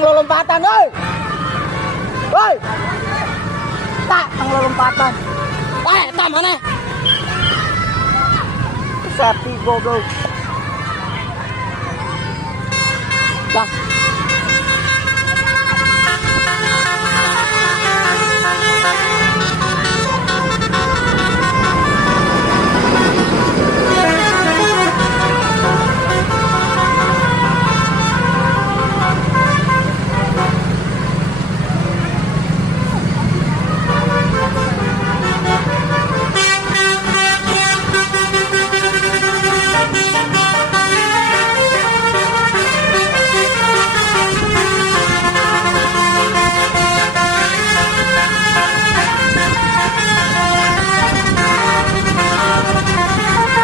tang lompatan, woi. Woi. Tak tang lompatan. Tak mana? Sapi goblok. Dah.